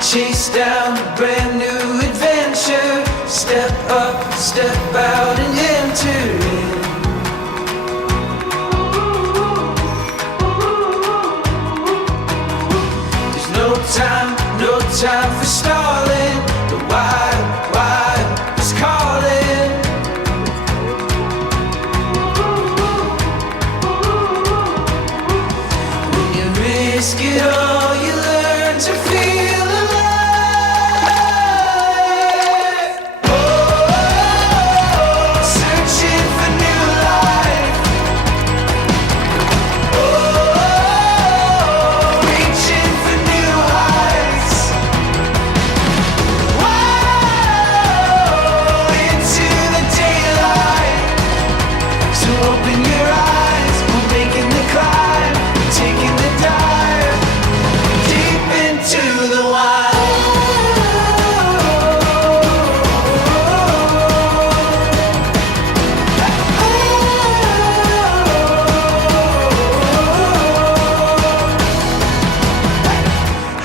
Chase down a brand new adventure. Step up, step out and enter in. There's no time for stalling. The wild is calling. When you risk it all, you learn to feel alive. Oh, searching for new life. Oh, reaching for new heights. Whoa, into the daylight. So open your eyes, we're making the climb, taking the dive deep into the wild.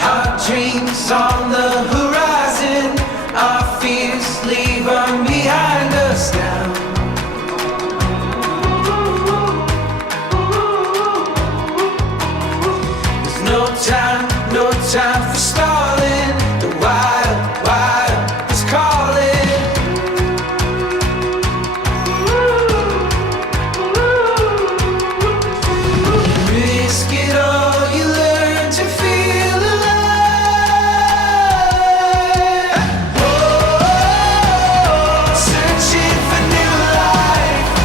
Our dreams on the horizon, our fears leave on behind us now. There's no time for stalling. The wild is calling. Risk it all, you learn to feel alive. Oh, searching for new life.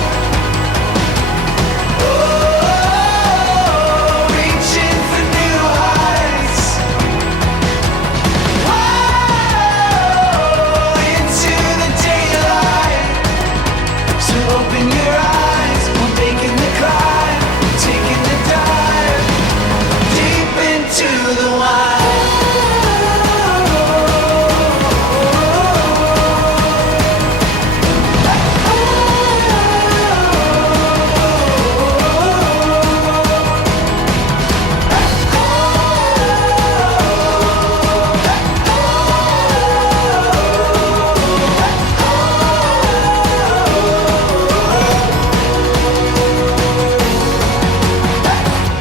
Oh, reaching for new heights. Whoa, into the daylight. So open your eyes, we're making the climb, taking the dive deep into the wild.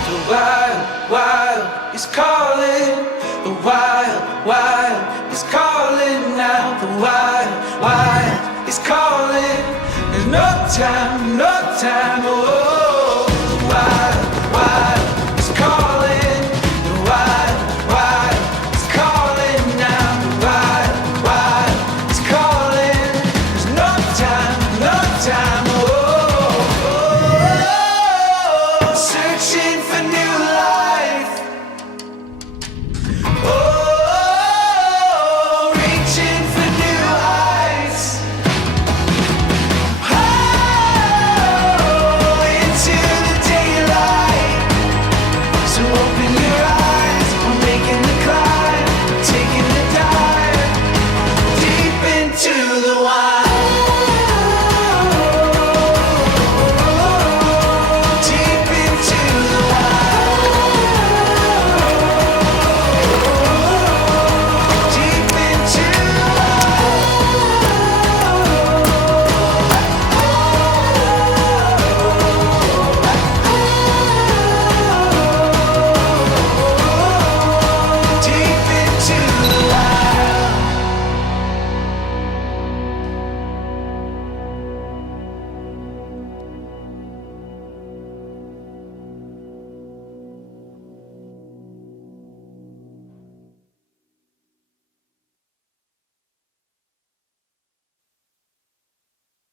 The wild is calling. The wild is calling now. The wild is calling. There's no time, oh.